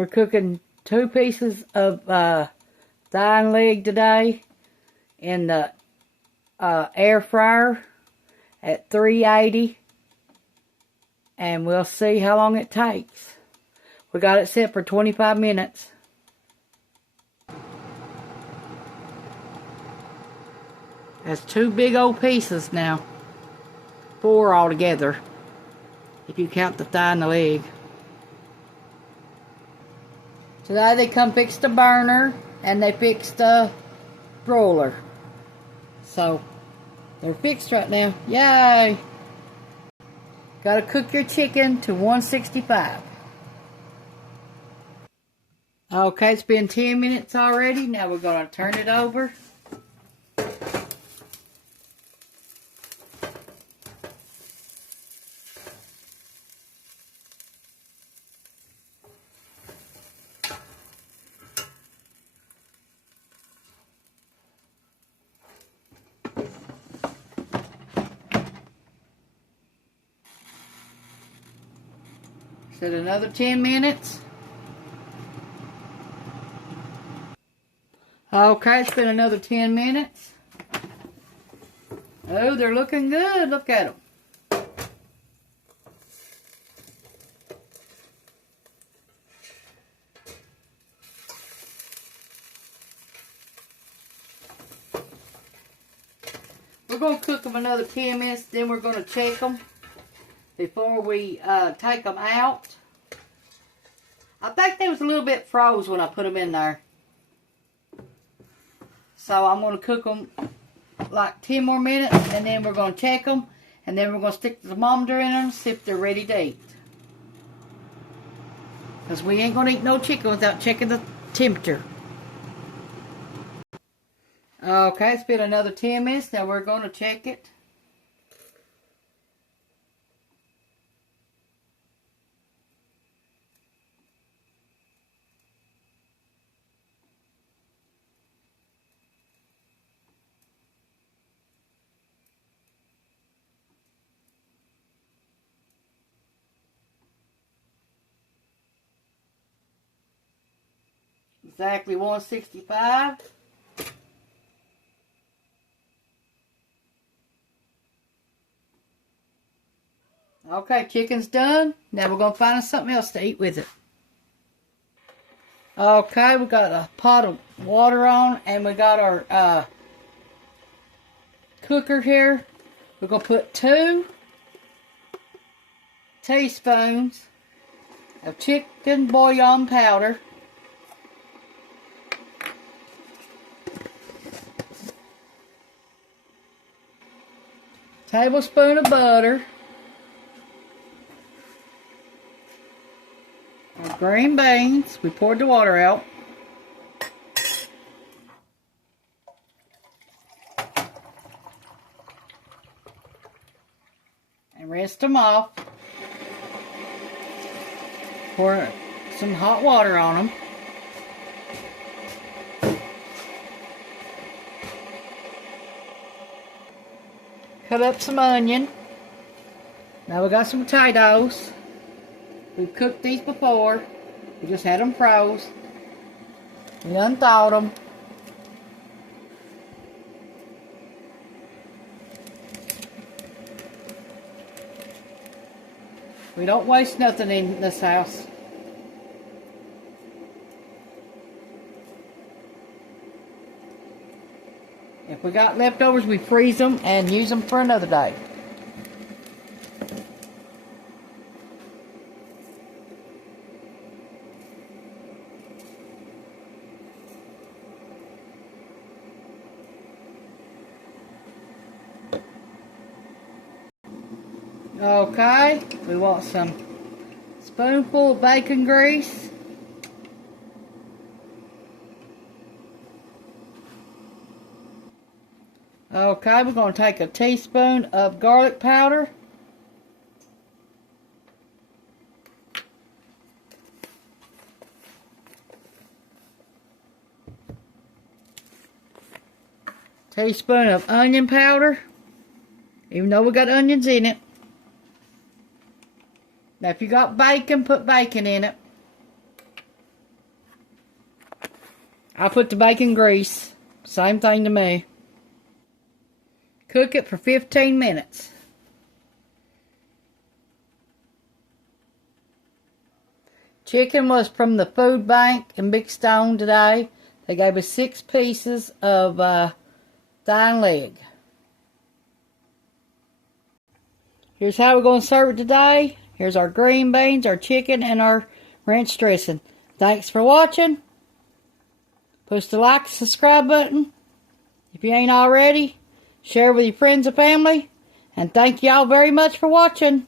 We're cooking 2 pieces of thigh and leg today in the air fryer at 380, and we'll see how long it takes. We got it set for 25 minutes. That's 2 big old pieces now. 4 altogether, if you count the thigh and the leg. Today they come fix the burner and they fixed the broiler. So they're fixed right now. Yay! Gotta cook your chicken to 165. Okay, it's been 10 minutes already. Now we're gonna turn it over. Set another 10 minutes. Okay, it's been another 10 minutes. Oh, they're looking good. Look at them. We're going to cook them another 10 minutes, then we're going to check them before we take them out. I think they was a little bit froze when I put them in there. So I'm going to cook them like 10 more minutes, and then we're going to check them, and then we're going to stick the thermometer in them, see if they're ready to eat. Because we ain't going to eat no chicken without checking the temperature. Okay, it's been another 10 minutes. Now we're going to check it. Exactly 165. Okay, chicken's done. Now we're going to find us something else to eat with it. Okay, we got a pot of water on, and we got our cooker here. We're going to put 2 teaspoons of chicken bouillon powder. Tablespoon of butter. Our green beans. We poured the water out. And rinse them off. Pour some hot water on them. Cut up some onion. Now we got some potatoes. We've cooked these before. We just had them froze. We unthawed them. We don't waste nothing in this house. If we got leftovers, we freeze them and use them for another day. Okay, we want some spoonful of bacon grease. Okay, we're going to take a teaspoon of garlic powder. Teaspoon of onion powder, even though we got onions in it. Now if you got bacon, put bacon in it. I put the bacon grease. Same thing to me. Cook it for 15 minutes. Chicken was from the food bank in Big Stone today. They gave us 6 pieces of thigh leg. Here's how we're going to serve it today. Here's our green beans, our chicken, and our ranch dressing. Thanks for watching. Push the like and subscribe button. If you ain't already, share with your friends and family. And thank y'all very much for watching.